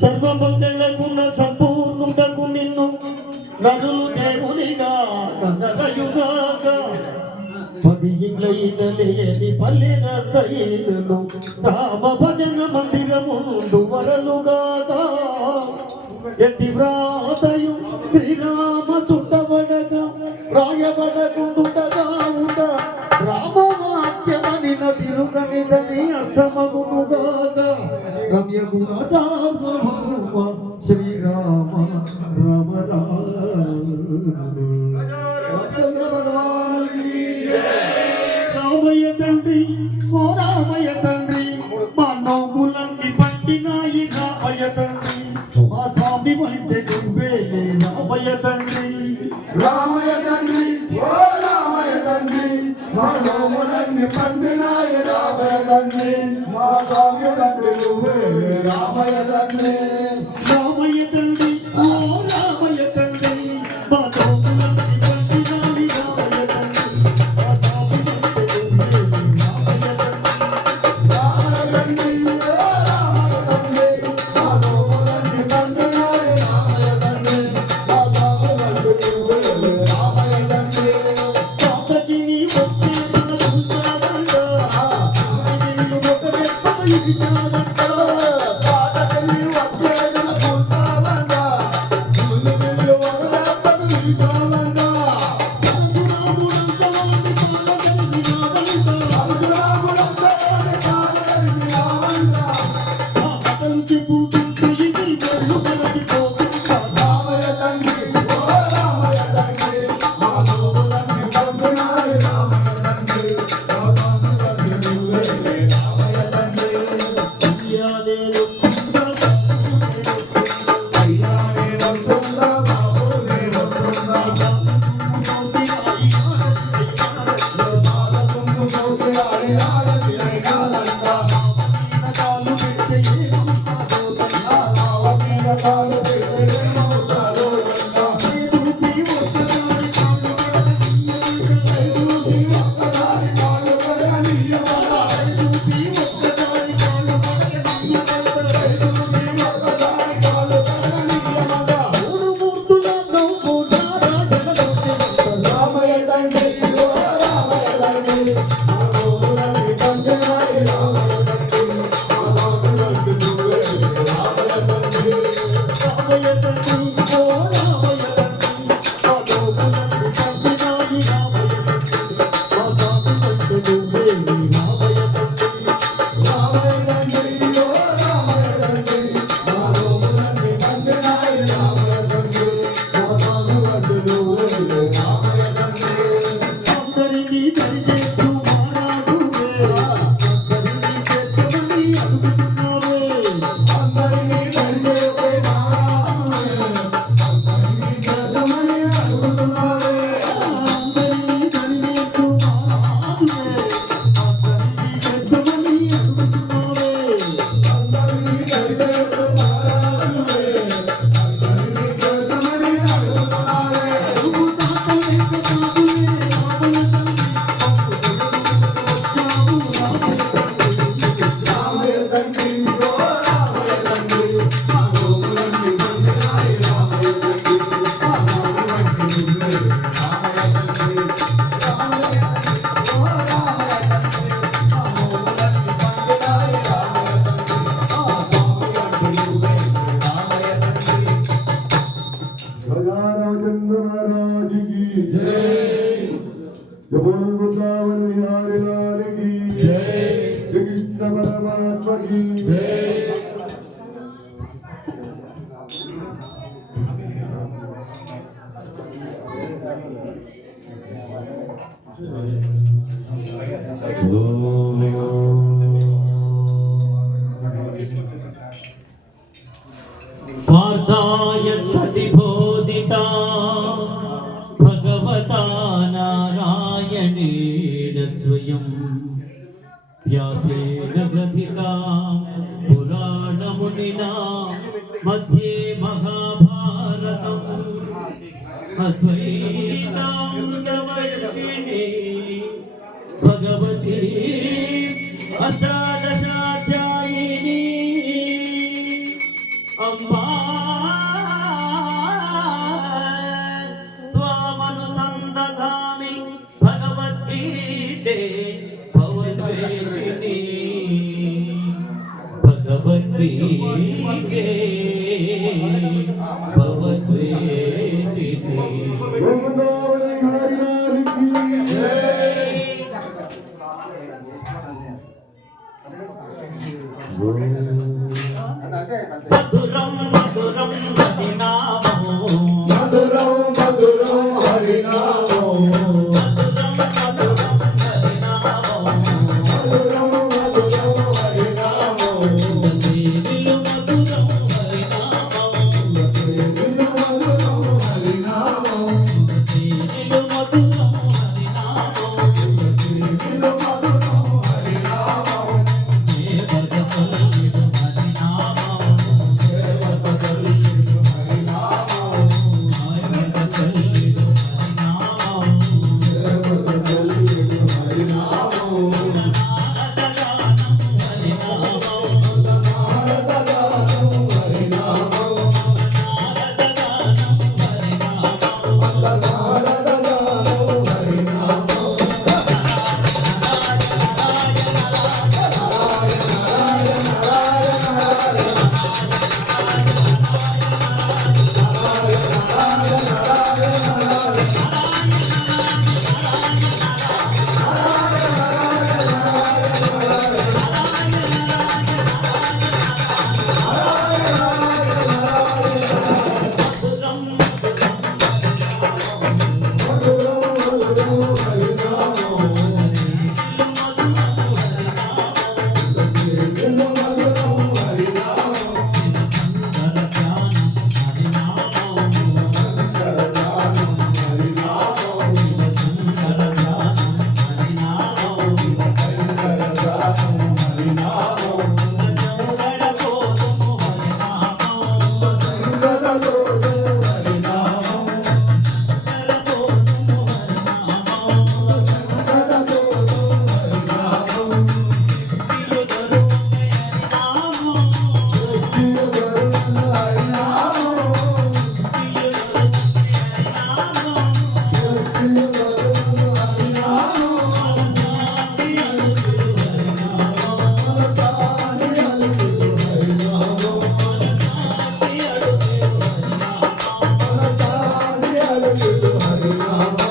సర్వమంగళకున్న సంపూర్ణుడకు నిన్ను నరులు దేవునిగా కనరయుగాక 10 ఇండ్లైన లేని పల్లెనందైనను రామ భజన మందిరముండు వరలుగాక ఎట్టి వ్రాతయు శ్రీరామ చుట్టబడగా రాయబడకుండుండగా ఉండ రామవాక్యమని తిరుగనిదని అర్థమగునుగాక రమ్య గుణ సార్వభౌమ శ్రీరామ రామ రామచంద్ర భగవానుకి రామయ్య తండ్రి ఓ రామయ్య తండ్రి మా నోములన్నీ పట్టినాయి రామయ్య తండ్రి మా స్వామి వంటే నువ్వేలే రామయ్య తండ్రి రామయ్య తండ్రి ఓ రామయ్య తండ్రి మా నోములన్నీ పండినాయి రామయ్య తండ్రి మా స్వామి తండ్రి నువ్వేలే రామయ్య తండ్రి రామయ్య తండ్రి ఓ రామయ్య తండ్రి మా నోములన్నీ పట్టినాయి రామయ్య తండ్రి మా స్వామి వంటే నువ్వేలే రామయ్య తండ్రి రామయ్య తండ్రి ఓ రామయ్య తండ్రి మా నోములన్నీ పండినాయి రామయ్య తండ్రి మా స్వామి తండ్రి నువ్వేలే రామయ్య తండ్రి కాపకిని వచ్చే చూస్తాడంట నిన్ను ఒక వెప్పకు ఇచ్చాడంట పాటని వచ్చేదల చూస్తావంట ముందు పిల్లు ఒక దెబ్బకు నిలిచావంట పరశురాముడంత వాడిని కాలగలిగినాడంట పరశురాముడంత వాడి కాలగలిగినావంట ఆ కథలు చెప్పుతుంటే ఇది కళ్ళు కలసిపోతుంటా రామయ్య తండ్రి ఓ రామయ్య తండ్రి మా నోములన్నీ పంపినాయి రామయ్య తండ్రి మా స్వామి తండ్రి నువ్వేలే రామయ్య తండ్రి ఇయ్యాలేలు అయ్యా నే వస్తుందా బాబు నే వస్తుందా బాలకుండు మోటి ఆడి ఆడది అయినాదంట కాలు పెడితే ఏమవుతాదో నా రావ మీద కాలు పెడితే ఏమవుతారో అంట ఎదుటి ఒక్కసారి కాళ్ళు పెడితే ఎదుటి ఒక్కదారి కాళ్ళు పడనీయవల ఎదుటి ఒక్కసారి కాళ్ళు పడగనీయమంట ఎదుటి ఒక్కదారి కాళ్ళు పడనీయవల మూడు మూర్తులను పూజారా జగదొత్తివంత రామయ్య తండ్రి ఓ రామయ్య తండ్రి మా నోములన్నీ పండినాయి రామయ్య తండ్రి మా స్వామి తండ్రి నువ్వేలే రామయ్య తండ్రి రామయ్య తండ్రి ఓ రామయ్య తండ్రి మా లోకలన్నీ పంపినాయి రామయ్య తండ్రి మా స్వామి తండ్రి నువ్వేలే రామయ్య తండ్రి రామయ్య తండ్రి ఓ రామయ్య తండ్రి మా నోములన్నీ పండినాయి రామయ్య తండ్రి మా స్వామి తండ్రి నువ్వేలే రామయ్య తండ్రి అందరినీ దరిచేస్తూ మారాడువే అందరినీ చేర్చమని అడుగుతున్నావే అందరినీ తండ్రి మారామువే అందరినీ చేద్దామని అడుగుతున్నావే అందరినీ దరిచేస్తూ మారాడువే అందరినీ చేర్చమని అడుగుతున్నావే అందరినీ తండ్రి మారామువే అందరినీ చేద్దామని అడుగుతున్నావే నువ్వు దాటలేక కాదులే రామయ్య తండ్రి వచ్చావు రామయ్య తండ్రి రామయ్య తండ్రి ఓ రామయ్య తండ్రి మా నోములన్నీ పండినాయి రామయ్య తండ్రి మా స్వామి తండ్రి నువ్వేలే రామయ్య తండ్రి రామయ్య తండ్రి ఓ రామయ్య తండ్రి మా నోములన్నీ పండినాయి రామయ్య తండ్రి మా స్వామి తండ్రి నువ్వేలే రామయ్య తండ్రి रामचंद्र महाराज की जय बोल वृंदावन बिहारी लाल की जय कृष्ण परमात्मा की जय नाथाय प्रतिबोधिता भगवता नारायणेन स्वयं व्यासेन ग्रथिता पुराणमुनिना मध्ये महाभारतम् अद्वैतामृतवर्षिणी भगवती अष्टादशाध्यायिनी अम्बा त्वामनुसन्दधामि भगवद्गीते भवद्वेषिणी भगवद्गीते भवद्वेषिणी वृंदावन बिहारी लाल की मधुरं मधुरं हरिनामो మధురం మధురం హరినామో मधुरं मधुरं हरिनामो మధురం మధురం హరినామో నీరిలు మధురం హరినామో నిన్ను మధురం హరినామో నీరిలు మధురం హరినామో నిన్ను మధురం హరినామో దేవత సల్లిడు హరినామో దేవత తల్లిడు హరినామో దేవత సల్లిడు హరినామో దేవత తల్లిడు హరినామో నారదగానం హరినామో నారదగానం హరినామో నారదగానం హరినామో నారదగానం హరినామో మధురం మధురం మధురం హరినామో నిన్ను మధురం హరినామో అంతర్ధానం హరినామో అంతర్ధానం హరినామో సంగరతోడు హరినామో సంగరతోడు హరినామో వ్యక్తిగరుడు హరినామో వ్యక్తిగరుడు హరినామో మనసాని అలుకుడు హరినామో మనసాని అలుకుడు హరినామో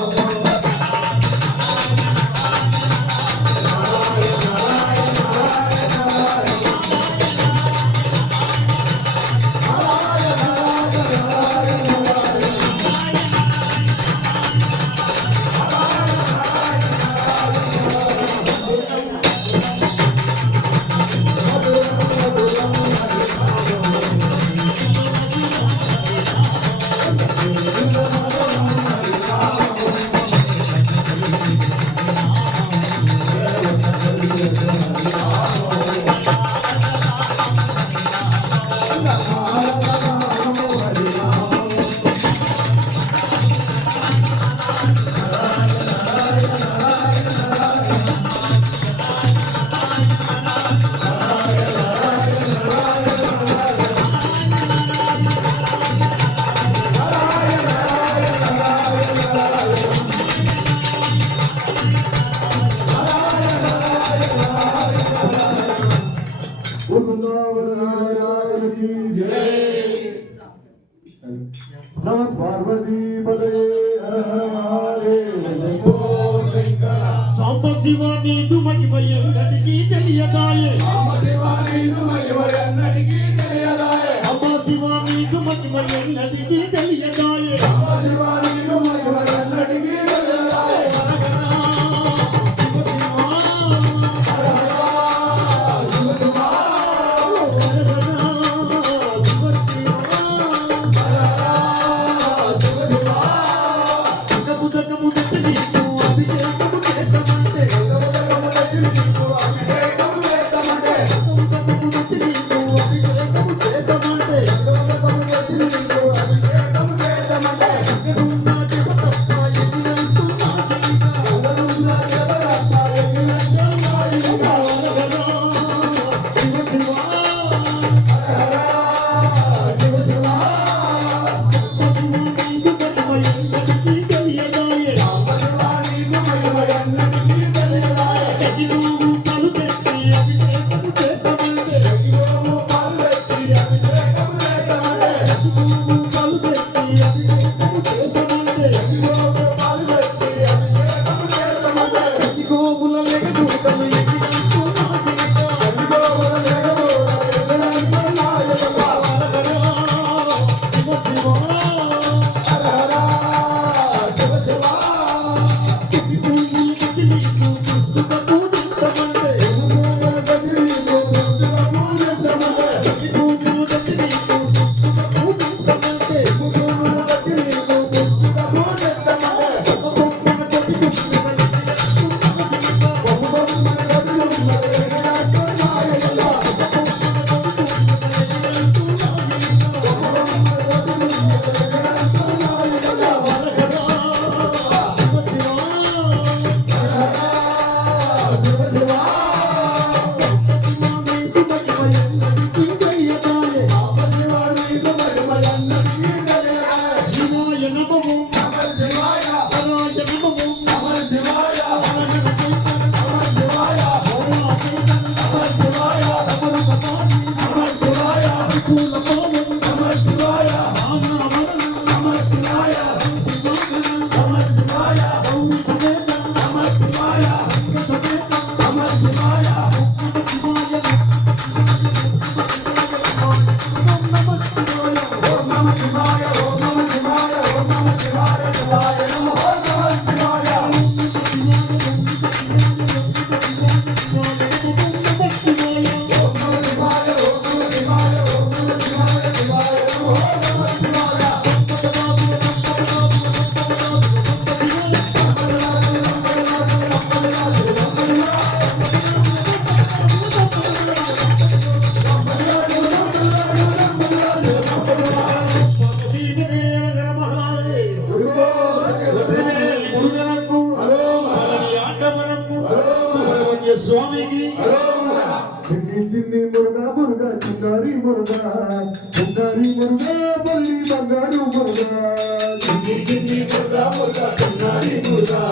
वृंदावन बिहारी लाल की जय नमः पार्वती पदे हर हर महादेव शंभो शंकर సాంబ శివ నీదు మహిమ ఎన్నటికీ తెలియదాయే అమ్మ శివాని మహిమయన్నటికీ తెలియదాయే అమ్మ శివ నీదు మహిమ ఎన్నటికీ తెలియదాయే అమ్మ శివాని మహిమయన్నటికీ తెలియదాయే శివ శివ హర హర శివ శివ స్వామికి చిన్ని మురుగా మురుగా చిన్నారి మురుగా చిన్నారి మురుగా బల్లి బంగారు మురుగా చిన్ని మురుగా మురుగా చిన్నారి మురుగా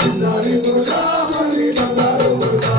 చిన్నారి మురుగా బల్లి బంగారు మురుగా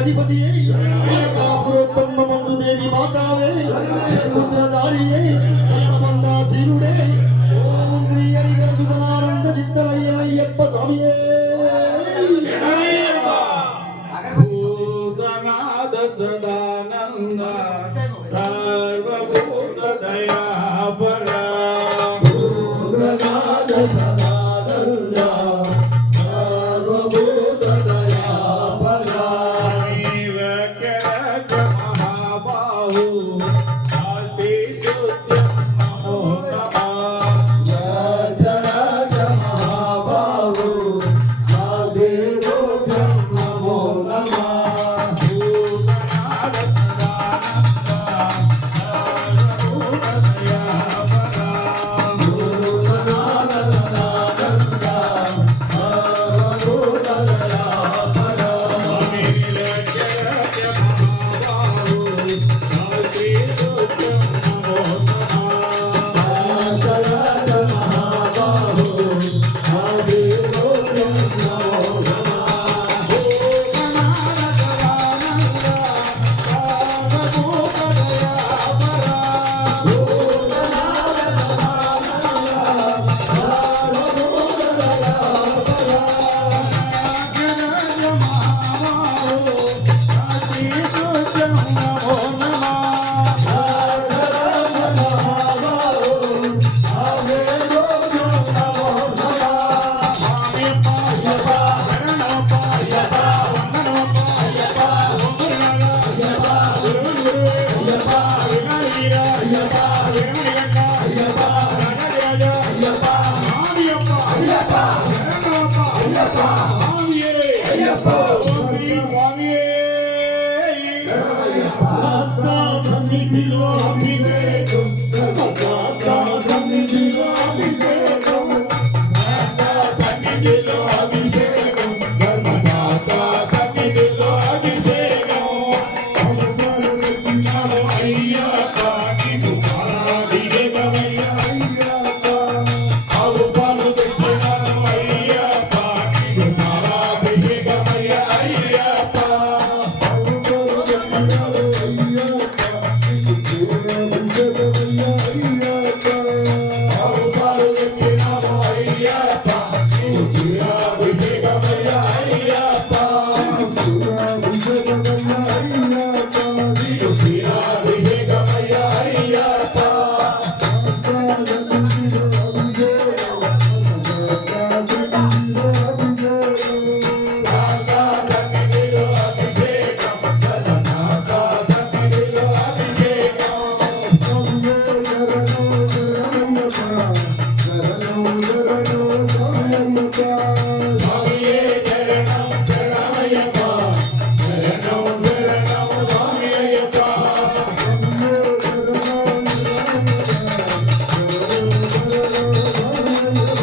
అధిపతియే పురోత్తమ దేవి మాతావే చరుద్రధారియే మందాసీనుడే ఓం శ్రీ హరిహర సుధనానంద చిత్తలయ్యప్ప స్వామియే భూతనాద సదానంద సర్వభూత దయాపరా భూతనాద సదానంద సర్వభూత దయాపరా నీవకరక మహాబాహు ఆది జ్యోతి నమో నమః జగరక మహాబాహు ఆది జ్యోతి నమో నమః భూతనాద సదానంద సర్వభూత దయాపరా భూతనాద సదానంద సన్నిధిలో అభిషేకం ధర్మశాస్త్ర సన్నిధిలో అభిషేకం అవతారం ఎత్తినావు అయ్యప్ప నీకు అభిషేకమయ్యా అయ్యప్ప అవతారం ఎత్తినావు అయ్యప్ప నీకు అభిషేకమయ్యా అయ్యప్ప అవతారం ఎత్తినావు అయ్యప్ప నీకు అభిషేకమయ్యా అయ్యప్ప అభిషేకమయ్యా అయ్యప్ప రాగా సన్నిధిలో అభిషేకం ధర్మశాస్త్ర సన్నిధిలో అభిషేకం స్వామియే శరణం శరణమయ్యప్ప శరణం శరణం స్వామి అయ్యప్ప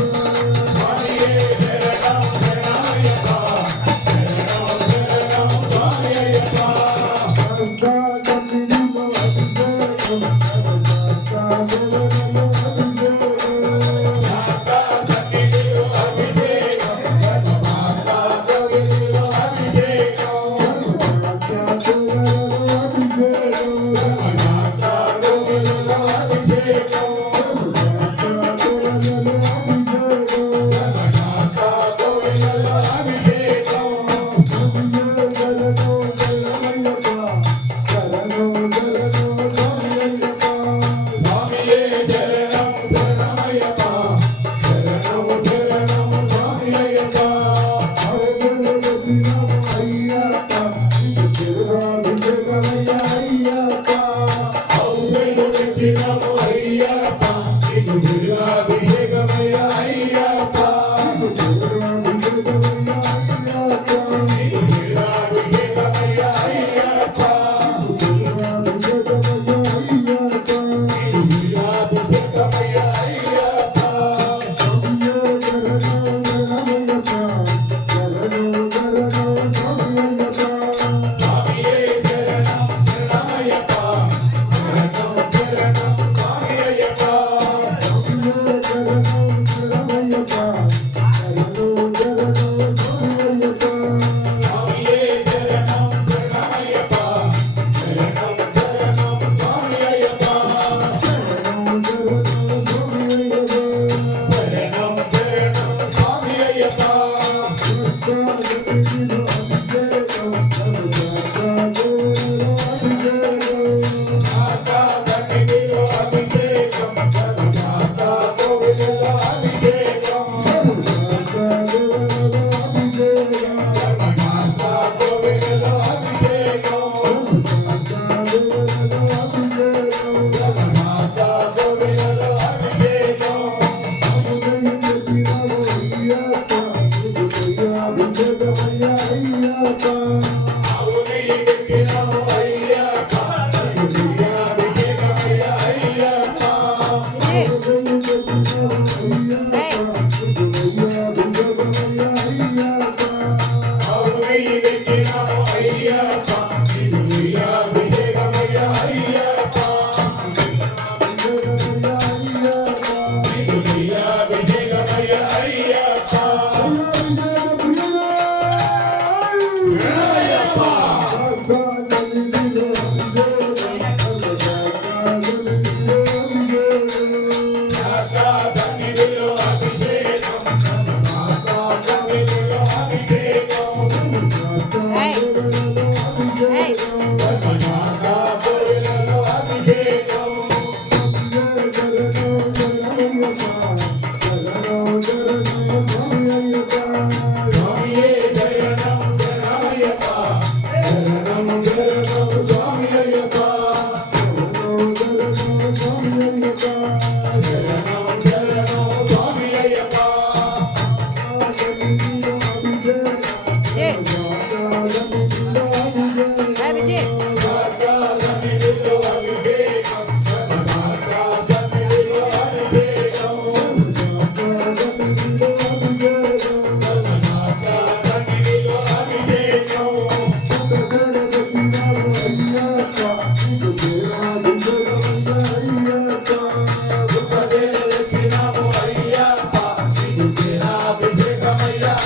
స్వామియే శరణం శరణమయ్యప్ప శరణం శరణం స్వామి అయ్యప్ప రాగా సన్నిధిలో అభిషేకం ధర్మశాస్త్ర సన్నిధిలో అభిషేకం ధర్మశాస్త్ర సన్నిధిలో అభిషేకం స్వామియే శరణం శరణమయ్యప్ప శరణం శరణం స్వామి అయ్యప్ప ఔషధం ఎత్తినావు అయ్యప్ప నీకు అభిషేకమయ్యా అయ్యప్ప అభిషేకమయ్యా అయ్యప్ప అభిషేకమయ్యా అయ్యప్ప స్వామియే శరణం శరణమయ్యప్ప శరణం శరణం స్వామి అయ్యప్ప స్వామియే శరణం శరణమయ్యప్ప శరణం శరణం స్వామి అయ్యప్ప శరణం శరణం స్వామి అయ్యప్ప రాగా సన్నిధిలో అభిషేకం ధర్మశాస్త్ర కోవిలలో అభిషేకం ధర్మశాస్త్ర కోవిలలో అభిషేకం ధర్మశాస్త్ర కోవిలలో అభిషేకం అవుని ఎక్కినావు అయ్యప్ప నీకు అభిషేకమయ్యా అయ్యప్ప Hey!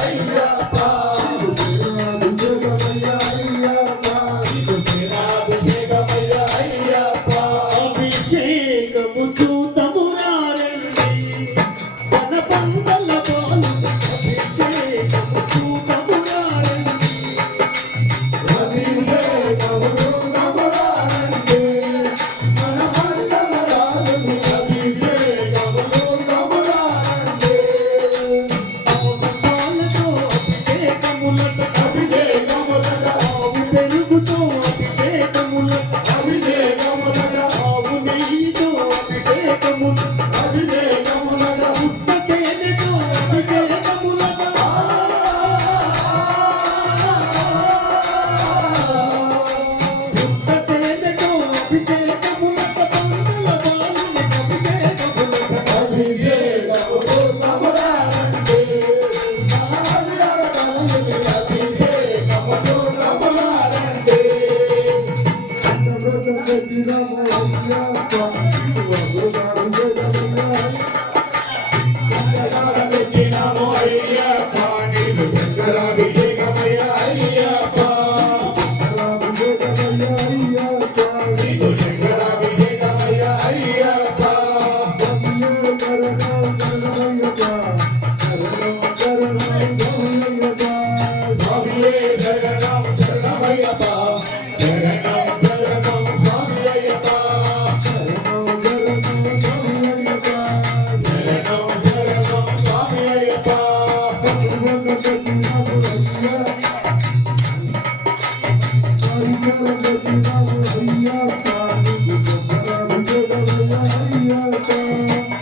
అయ్యప్ప అభిషేకమయ్య అయ్యప్ప అభిషేకము చూతమురారండి మన పంటల పాలు అభిషేకము చూతమురారండి అభిషేకము నమరారండి మన మండలరాజుని అభిషేకము నమరారండి ఆవు పాలతో అభిషేకములట అభిషేకములట ఆవు పెరుగుతో అభిషేకములట అభిషేకములట ఆవు నెయ్యితో అభిషేకములట అభిషేకములట పుట్ట తేనెతో అభిషేకములట పుట్ట తేనెతో అభిషేకములట పంటల పాలుని అభిషేకములట అభిషేకము నమరారండి నారాయణుని అభిషేకము నమరారండి శంకరాభిషేకము అయ్యప్ప నీకు శంకరాభిషేకమయ్య అయ్యప్ప నీకు శంకరాభిషేకమయ్య అయ్యప్ప స్వామియే శరణం శరణమయ్యప్ప శరణం శరణం స్వామి అయ్యప్ప శరణం శరణం స్వామి అయ్యప్ప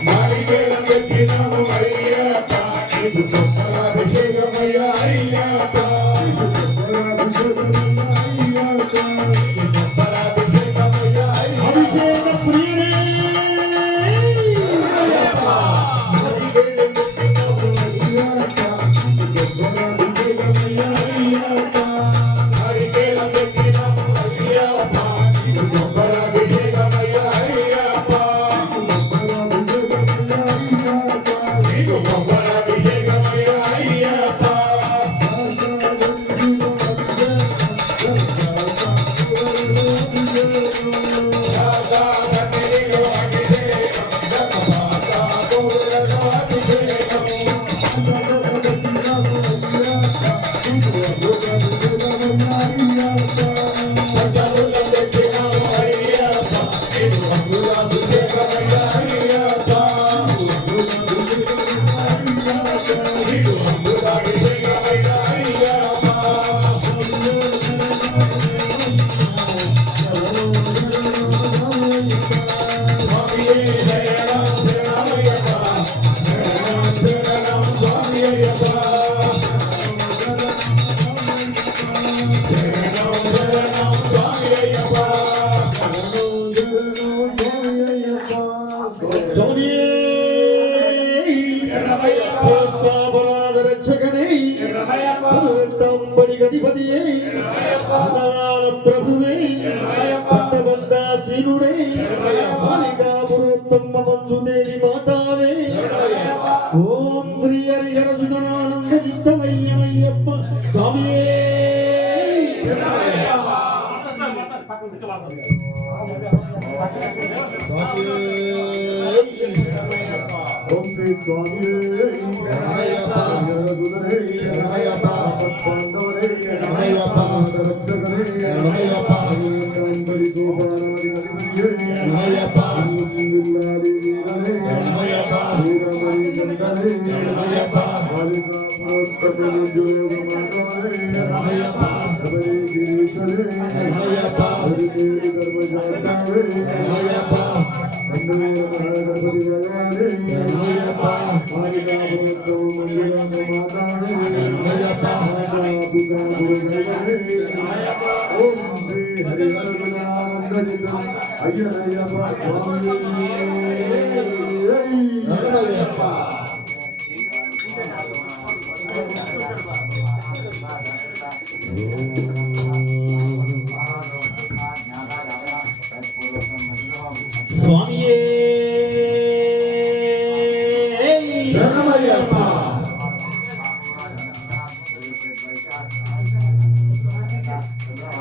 నారికేళం పెట్టినాము అయ్యప్ప నీకు శంకరాభిషేకమయ్య అయ్యప్ప శంకరాభిషేకమయ్య అయ్యప్ప అభిషేక ప్రియుడే నారికేళం పెట్టినాము అయ్యప్ప నీకు శంకరాభిషేకమయ్య అయ్యప్ప నీకు శంకరాభిషేకమయ్య అయ్యప్ప రాధా కన్నీరు అభిషేకం జగమాత గౌరవ అభిషేకం పంచములం పెట్టినాము అయ్యప్ప నీకు అభిషేకమయ్య అయ్యప్ప నీకు అభిషేకమయ్య అయ్యప్ప స్వామియే శరణం శరణమయ్యప్ప శరణం శరణం స్వామి అయ్యప్ప శరణం శరణం స్వామి అయ్యప్ప స్వామియే శాస్త్రాపరాధ రక్షకనే పదువెట్టంబడి గధిపతియే అన్నదాన ప్రభువే పట్టబందాసీనుడే మాలికాపురోత్తమ మంజుదేవి మాతావే ఓం శ్రీ హరిహర సుధనానంద చిత్తమయ్యమయ్యప్ప స్వామియే ఓం శ్రీ స్వామి స్వామియే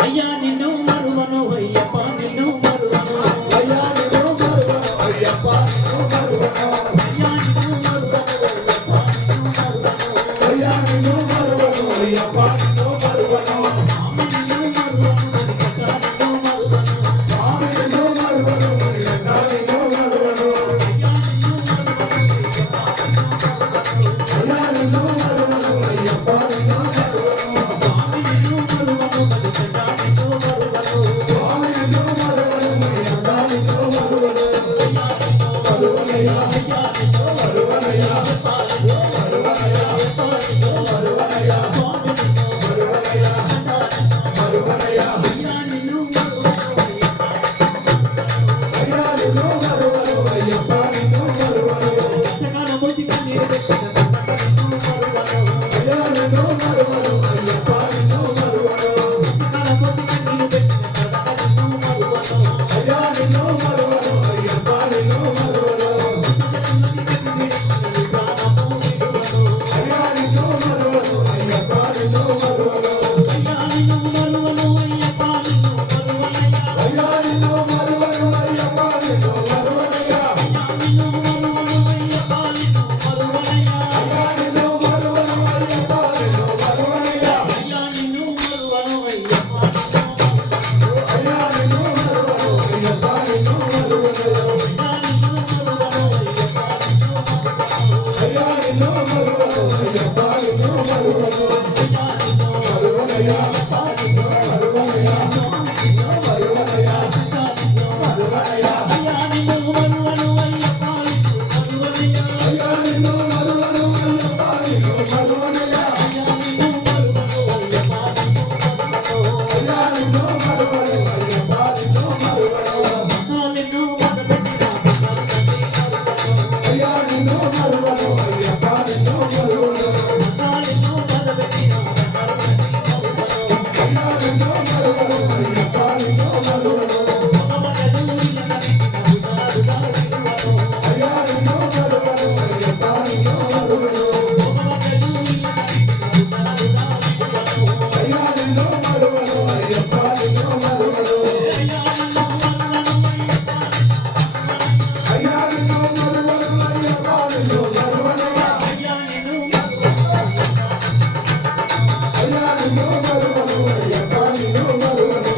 అయ్యా నిన్ను మరువను అయ్యప్ప నిన్ను మరువను అయ్యా నిన్ను మరువను అయ్యప్ప నిన్ను మరువను అయ్యా నిన్ను మరువను అయ్యా నిన్ను మరువను అయ్యప్ప నిన్ను మరువను స్వామి నిన్ను మరువను అయ్యప్ప నిన్ను మరువను అయ్యా నిన్ను మరువను అయ్యప్ప నిన్ను మరువను స్వామి నిన్ను మరువను అయ్యప్ప నిన్ను మరువను మరువనయ్యా మరువనయ్యా మరువనయ్యా మరువనయ్యా మరువనయ్యా మరువనయ్యా అయ్యా నిన్ను మరువను అయ్యప్ప నిన్ను మరువను అయ్యా నిన్ను మరువను అయ్యప్ప నిన్ను మరువను అయ్యా నిన్ను మరువను అయ్యప్ప నిన్ను మరువను అయ్యా నిన్ను మరువను అయ్యప్ప నిన్ను మరువను అయ్యా నిన్ను మరువను అయ్యప్ప నిన్ను మరువనయ్యా అయ్యా నిన్ను మరువను అయ్యప్ప నిన్ను మరువనయ్యా అయ్యా నిన్ను మరువను అయ్యప్ప నిన్ను మరువనయ్యా అయ్యా నిన్ను మరువను అయ్యప్ప నిన్ను మరువనయ్యా అయ్యా నిన్ను మరువను అయ్యప్ప నిన్ను మరువను మరువనయ్యా మరువనయ్యా మరువనయ్యా మరువనయ్యా అయ్యా నిన్ను మరువను అయ్యప్ప నిన్ను మరువనయ్యా అయ్యా నిన్ను మరువను అయ్యప్ప నిన్ను మరువను అయ్యా నిన్ను మరువను అయ్యప్ప నిన్ను మరువను అయ్యా నిన్ను మరువను అయ్యప్ప నిన్ను మరువను అయ్యా నిన్ను మరువను అయ్యప్ప నిన్ను మరువను అయ్యా నిన్ను మరువను అయ్యప్ప నిన్ను మరువను అయ్యా నిన్ను మరువను అయ్యప్ప నిన్ను మరువనయ్యా అయ్యా నిన్ను మరువను అయ్యప్ప నిన్ను మరువను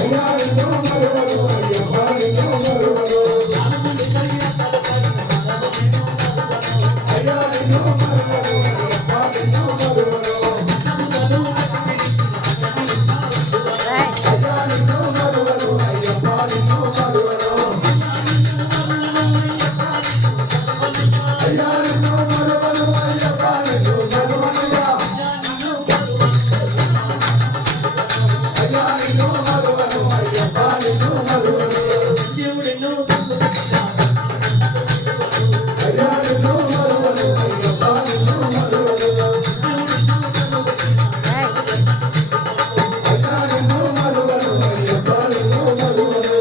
అయ్యా నిన్ను మరువను అయ్యప్ప నిన్ను మరువను అయ్యా నిన్ను మరువను అయ్యప్ప నిన్ను మరువను అయ్యా నిన్ను మరువను అయ్యప్ప నిన్ను మరువను అయ్యా నిన్ను మరువను అయ్యప్ప నిన్ను మరువనయ్యా అయ్యా నిన్ను మరువను అయ్యప్ప నిన్ను మరువను అయ్యా నిన్ను మరువను అయ్యప్ప నిన్ను మరువను అయ్యా నిన్ను మరువను అయ్యప్ప నిన్ను మరువను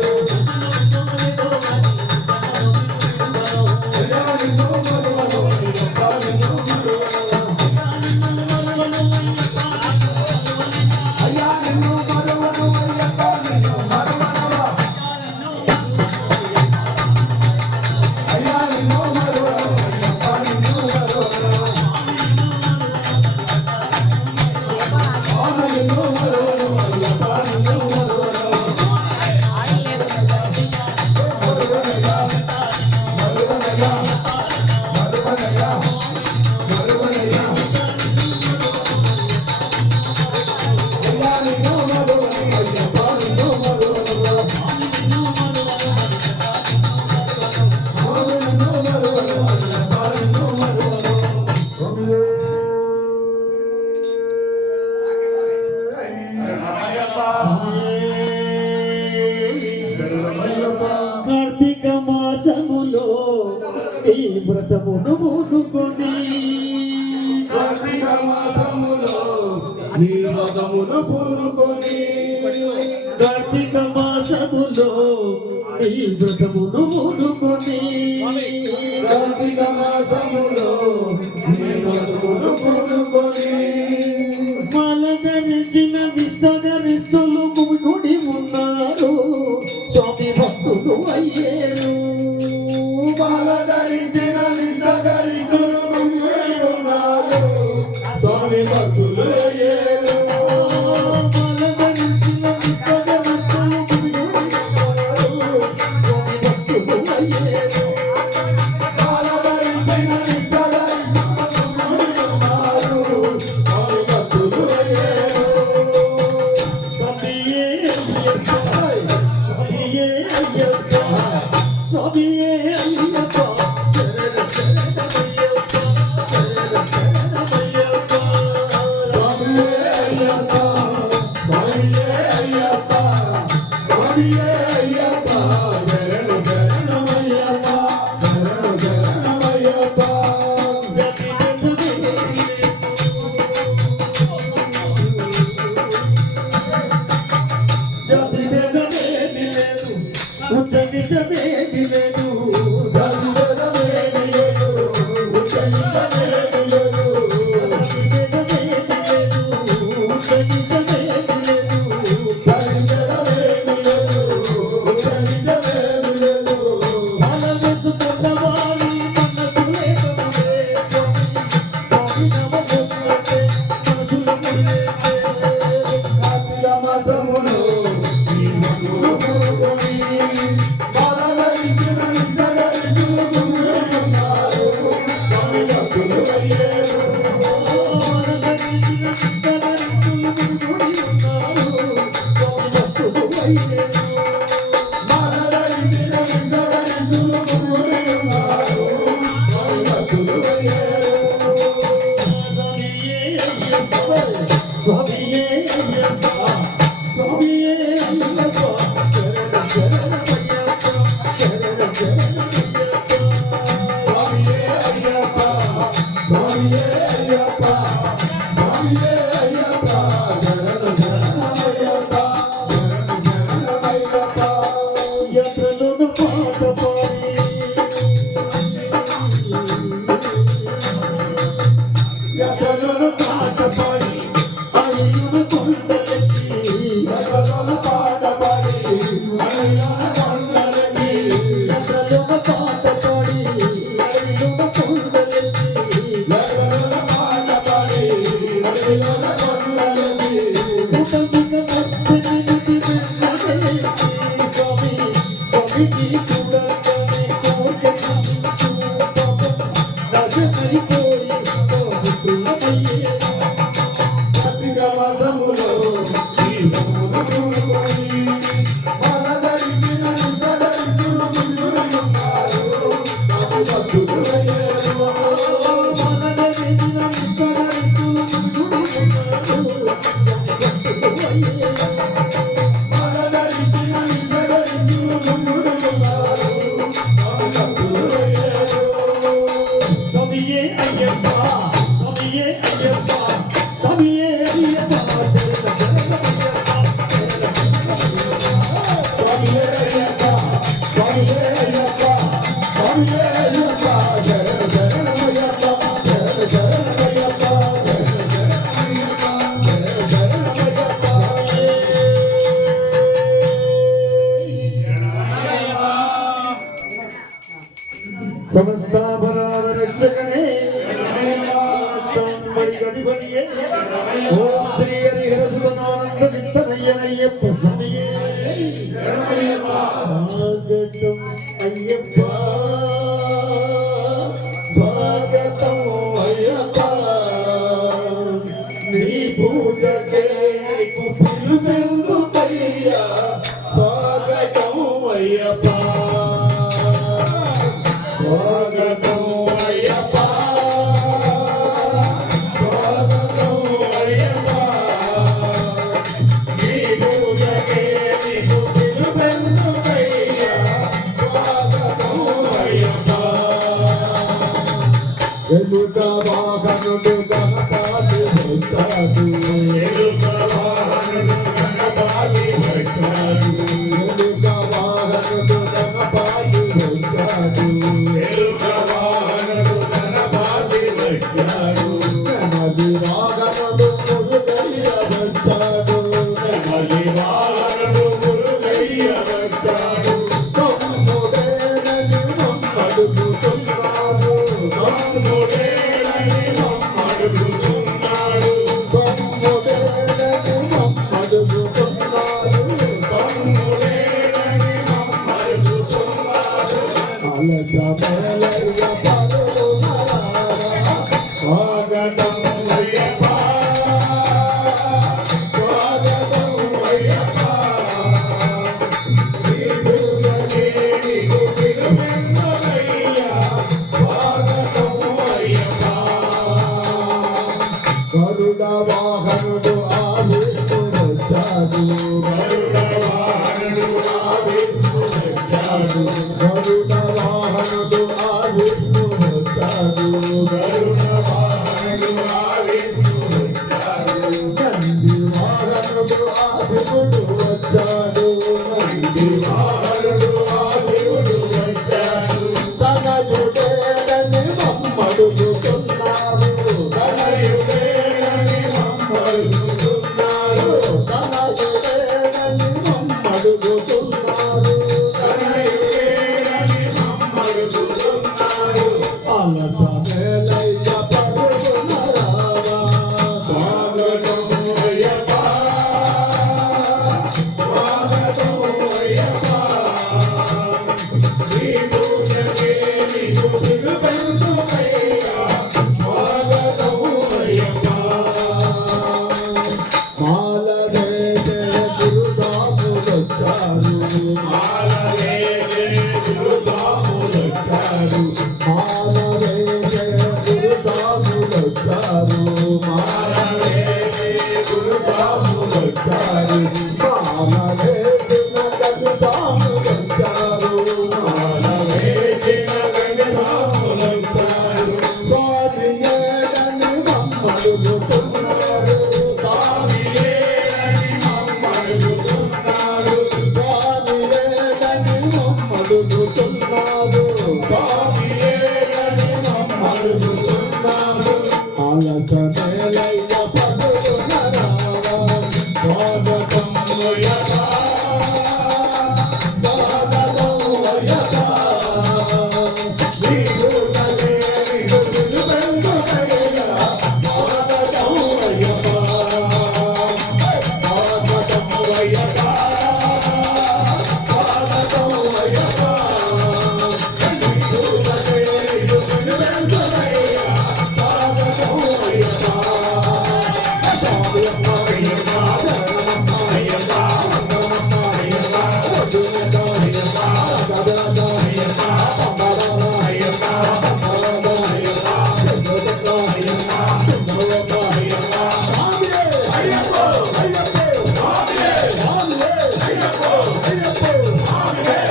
అయ్యా నిన్ను మరువను అయ్యప్ప నిన్ను మరువను అయ్యా నిన్ను మరువను అయ్యప్ప నిన్ను మరువనయ్యా అయ్యా నిన్ను మరువను అయ్యప్ప నిన్ను మరువను స్వామి నిన్ను మరువను అయ్యప్ప నిన్ను మరువను మరువనయ్యా మరువనయ్యా మరువనయ్యా మరువనయ్యా అయ్యా నిన్ను మరువను అయ్యప్ప నిన్ను మరువను స్వామి నిన్ను మరువను అయ్యప్ప నిన్ను మరువను కార్తీక మాసములో ఈ వ్రతమును పూనుకొని కార్తీక మాసములో నీ వ్రతమును పూనుకొని కార్తీక మాసములో ఈ వ్రతమును పూనుకొని కార్తీక మాసములో నీ వ్రతమును పూనుకొని ధరించిన నిజగరికులు గుమ్మడి ఉన్నారు స్వామి భక్తులు ఏరు సమస్తాపరాధ రక్షకనే గదిపడియే ఓం శ్రీ హరిహర సుగమానంద చిత్తనయ్యనయ్యప్ప స్వామియే స్వాగతం అయ్యప్ప స్వాగతం అయ్యప్ప నీ పూజకే నీకు పిలుపెందుకయ్యా స్వాగతం అయ్యప్ప స్వాగతం అయ్యప్ప స్వాగతం అయ్యప్ప నీ పూజకే నీకు పిలుపెందుకయ్యా స్వాగతం అయ్యప్ప ఎలుక వాహనుడు గణపాలి వచ్చాడు ఎలుక వాహనుడు గణపాలి వచ్చాడు ఎలుక వాహనుడు గణపాలి వచ్చాడు ఎలుక వాహనుడు గణపాలి వచ్చాడు నెమలి వాహనుడు మురుగయ్య వచ్చాడు నెమలి వాహనుడు మురుగయ్య వచ్చాడు కొమ్ముడేనని నమ్మడుతున్న గరుడ వాహనుడు ఆ విష్ణువు వచ్చాడు. నంది వాహనుడు ఆ శివుడు వచ్చాడు. నంది వాహనుడు ఆ శివుడు వచ్చాడు. తనయుడేడని మమ్మడుగుతున్నారు. తనయుడేడని మమ్మడుగుతున్నారు. తనయుడేడని మమ్మడుగుతున్నారు. తనయుడేడని మమ్మడుగుతున్నారు. అలసమేలయ్య పరుగున రావా. స్వాగతం అయ్యప్ప, స్వాగతం అయ్యప్ప. నీ పూజకే నీకు పిలుపెందుకయ్యా. స్వాగతం అయ్యప్ప. మాల వేసే గురుదాములొచ్చారు. మాల వేసే గురుదాములొచ్చారు. మాల వేసే గురుదాములొచ్చారు. మాల వేసే గురుదాములొచ్చారు. మాల వేసిన గజదాములొచ్చారు. మాల వేసిన గజదాములొచ్చారు. స్వామి ఏడని మమ్మడుగుతున్నారు. స్వామి ఏడని మమ్మడుగుతున్నారు. స్వామి ఏడని మమ్మడుగుతున్నారు. స్వామి ఏడని మమ్మడుగుతున్నారు. అలసమేలయ్య పరుగున రావా. స్వాగతం అయ్యప్ప, స్వాగతం అయ్యప్ప. నీ పూజకే నీకు పిలుపెందుకయ్యా. స్వాగతం అయ్యప్ప, స్వాగతం అయ్యప్ప, స్వాగతం అయ్యప్ప. నీ పూజకే నీకు పిలుపెందుకయ్యా. స్వాగతం అయ్యప్ప, స్వాగతం అయ్యప్ప, శరణమప్ప అయ్యప్ప, వందనమప్ప అయ్యప్ప, వడ్డీనక అయ్యప్ప, గదరక అయ్యప్ప, పంబరాల అయ్యప్ప, పంబరాల అయ్యప్ప, చంద్రదక్క అయ్యప్ప, చంద్రవక్క అయ్యప్ప. స్వామియే అయ్యప్ప, అయ్యప్ప, స్వామియే, స్వామియే, అయ్యప్ప, అయ్యప్ప, స్వామియే,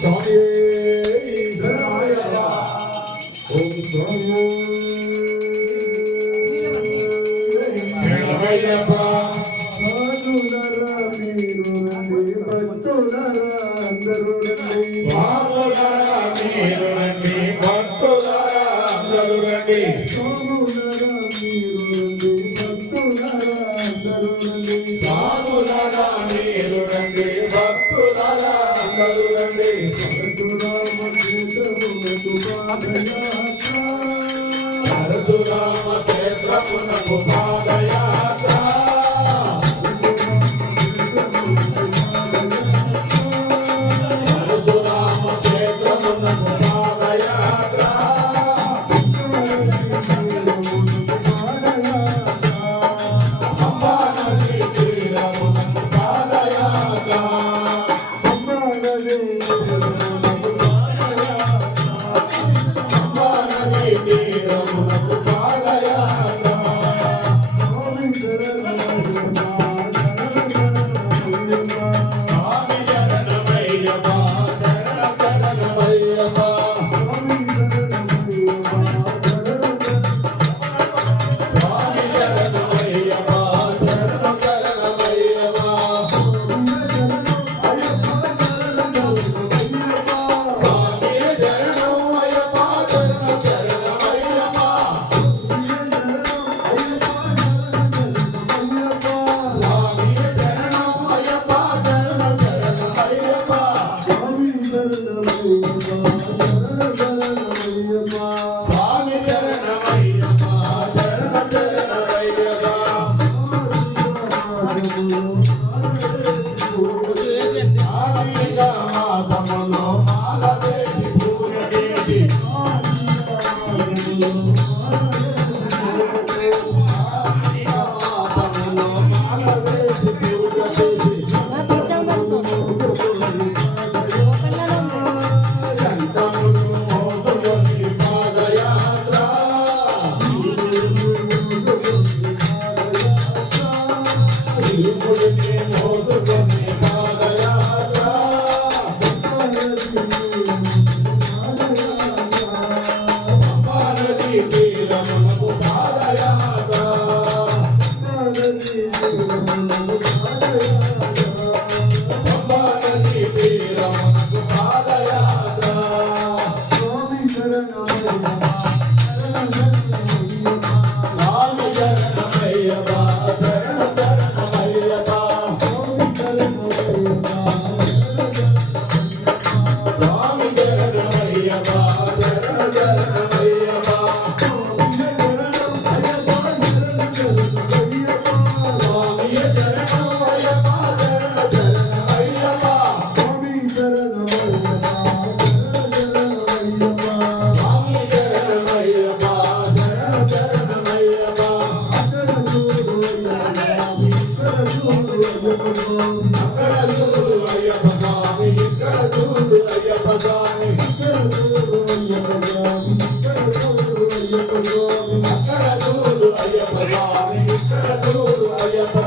స్వామియే శరణమయ్యప్ప. ఓం స్వామి శరణమయ్యప్ప. స్వాములారా మీరు రండి, భక్తులారా అందరూ రండి. స్వాములారా మీరు రండి, భక్తులారా అందరూ రండి. పరశురామ క్షేత్రమునకు పాదయాత్ర. పరశురామ క్షేత్రమునకు పాదయాత్ర. పంబా నదీ తీరమునకు పాదయాత్ర. పంబా నదీ తీరమునకు పాదయాత్ర. పంబా నదీ తీరమునకు పాదయాత్ర. స్వామి శరణమయ్యప్ప, శరణ శరణమయ్యప్ప. స్వామి శరణమయ్యప్ప, శరణ శరణమయ్యప్ప. స్వామి శరణం అయ్యప్ప, శరణ శరణమయ్యప్ప. స్వామి శరణం అయ్యప్ప, శరణ శరణమయ్యప్ప. స్వామి శరణమయ్యప్ప, శరణ శరణమయ్యప్ప. ఆత్మిక మాతములో మాల వేసి పూజ చేసి. ఆత్మిక మాతములో మాల వేసి పూజ చేసి. శంఖమును మోదుకొని పాదయాత్ర. తిరుముడిని మోదుకొని పాదయాత్ర. పంబా నదీ తీరమునకు పాదయాత్ర పంబా నది తీరమునకు పాదయాత్ర స్వామి శరణమయ్యప్ప శరణ శరణమయ్యప్ప స్వామి శరణమయ్యప్ప శరణ శరణమయ్యప్ప స్వామి శరణమయ్యప్ప శరణ శరణమయ్యప్ప స్వామి శరణమయ్యప్ప శరణ శరణమయ్యప్ప అక్కడ చూడు అయ్యప్ప స్వామి ఇక్కడ చూడు అయ్యప్ప స్వామి అక్కడ చూడు అయ్యప్ప స్వామి ఇక్కడ చూడు అయ్యప్ప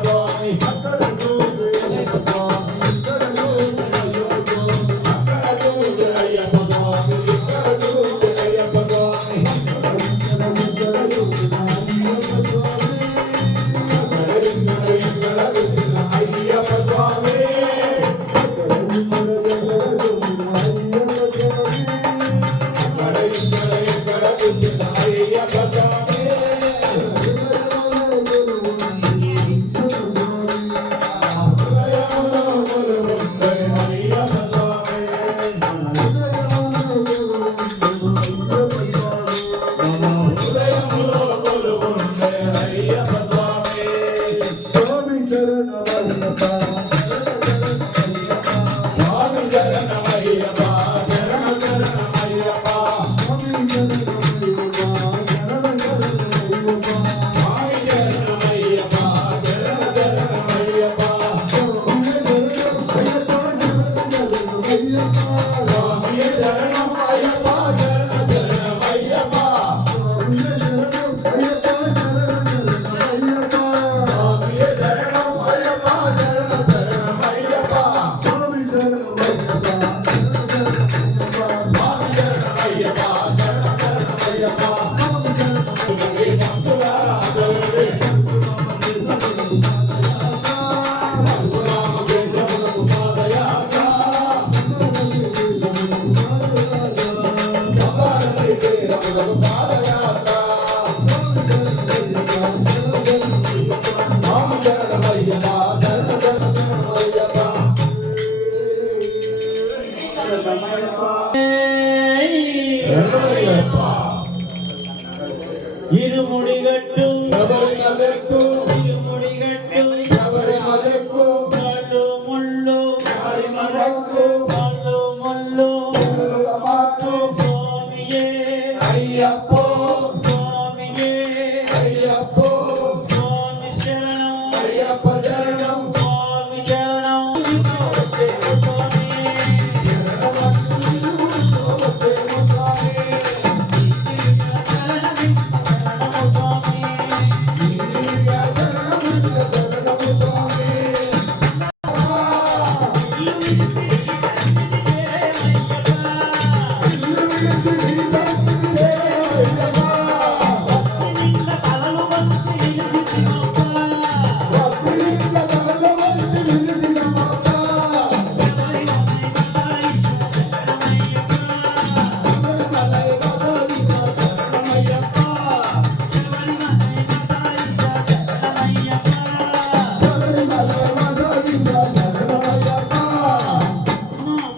స్వామి అక్కడ చూడు అయ్యప్ప స్వామి ఇక్కడ చూడు అయ్యప్ప స్వామి అక్కడ చూడు అయ్యప్ప స్వామి ఇక్కడ చూడు అయ్యప్ప స్వామి ఇక్కడ చూడు అయ్యప్ప స్వామి ఇరుముడిగట్టు శబరిమలెక్కు ఇరుముడిగట్టు శబరిమలెక్కు కాళ్ళు ముళ్ళు శబరిమలెక్కు కాళ్ళు ముళ్ళు మాతృ స్వామియే అయ్యప్పో స్వామియే అయ్యప్పో స్వామి శరణం అయ్యప్ప శరణం స్వామి శరణం స్వామి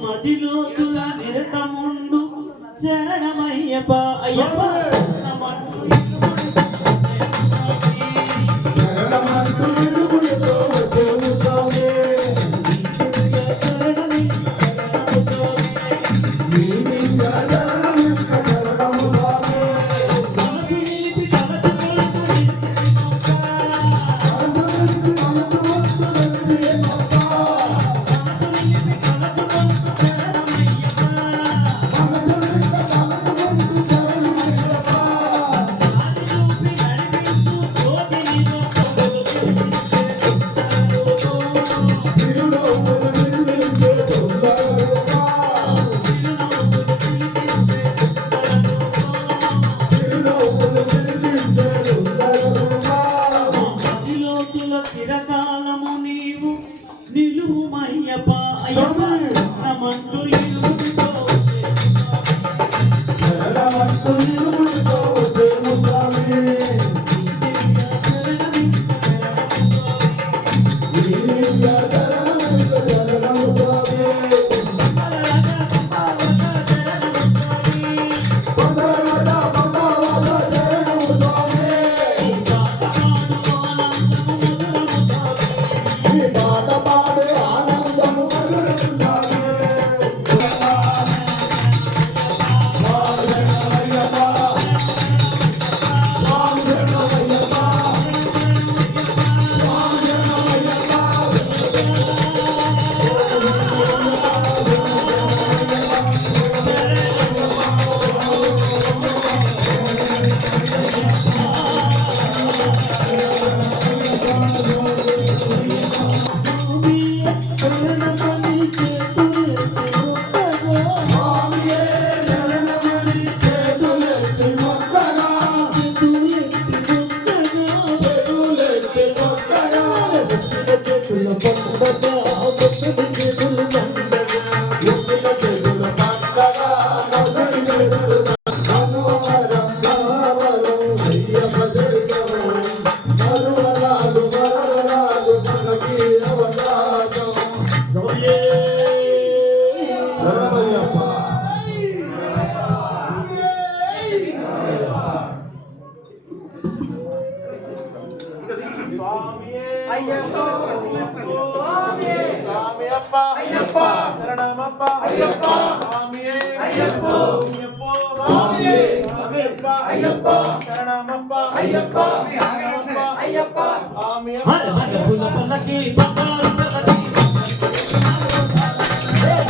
మదిలోతుల నిరతముండు శరణమయ్యప్ప అయ్యప్ప శరణమంటూ నిలుగులతో వచ్చేవు స్వామి నీవింకా శరణమింక శరణము స్వామి స్వామియప్ప అయ్యప్ప శరణమప్ప అయ్యప్ప స్వామియే అయ్యప్ప స్వామియే స్వామియప్ప అయ్యప్ప శరణమప్ప అయ్యప్ప అయ్యప్ప స్వామియప్ప హర హర ఫుల పల్లకి బంగారు పల్లకి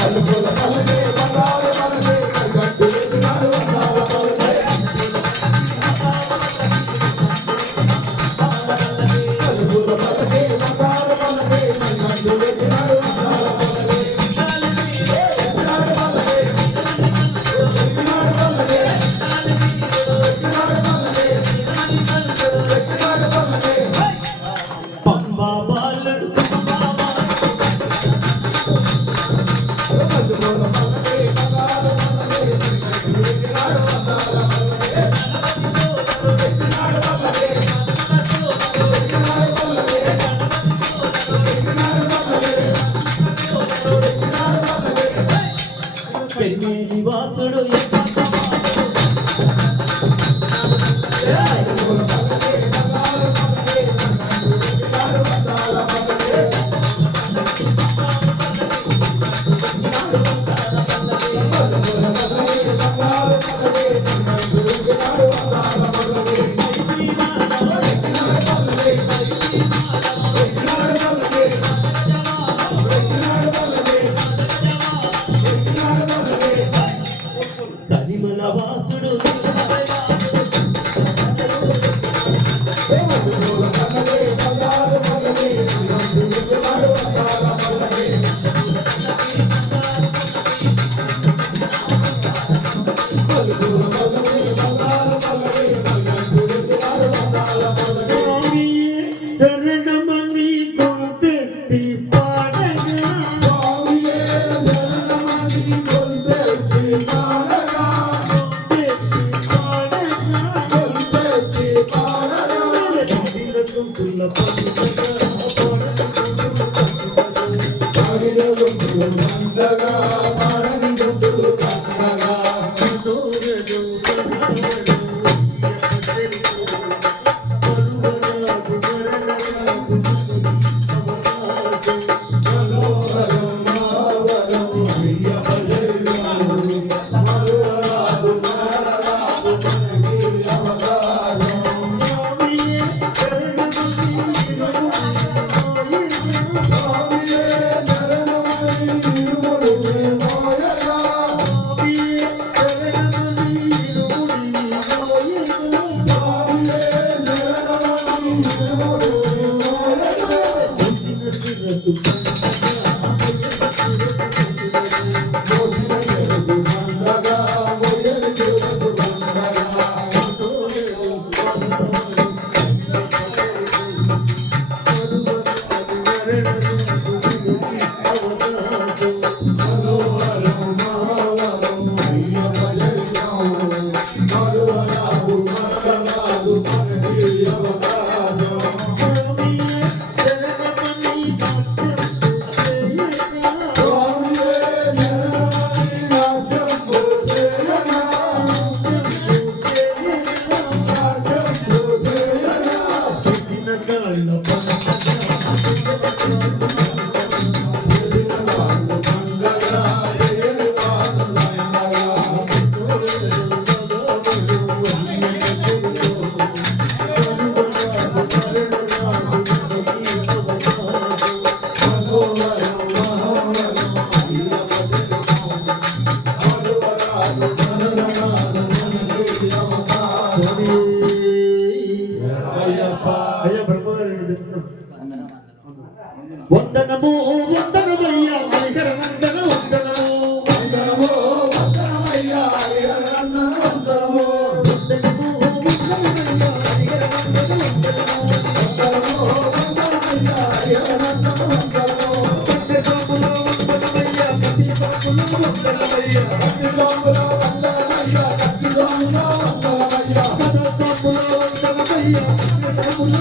అల్లుల పల్లకి బంగారు పల్లకి గడ్డి నాడు వందల పల్లకి అల్లుల పల్లకి బంగారు పల్లకి గడ్డి నాడు వందల పల్లకి నాడు పల్లకి నాడు పల్లకి నాడు పల్లకి పంబా బాలుడు పెరిమేలి వాసుడు కరిమల వాసుడు అయ్యప్ప అయ్యా బ్రహ్మగారు చెప్తున్నాం వందనము వందనమయ్యా హరిహర నందన వందనము వందనము వందనమయ్యా హరిహరనందన వందనము వందనము వందనమయ్యా హరిహర నందన వందనము వందనము వందనమయ్యా హరిహరనందన వందనము పట్టె సాపుల వందనమయ్యా పట్టి సాపుల వందనమయ్యా కత్తిలోముల వందనమయ్యా కత్తిలోముల వందనమయ్యా కథ సాపుల వందనమయ్యా కథ సాపుల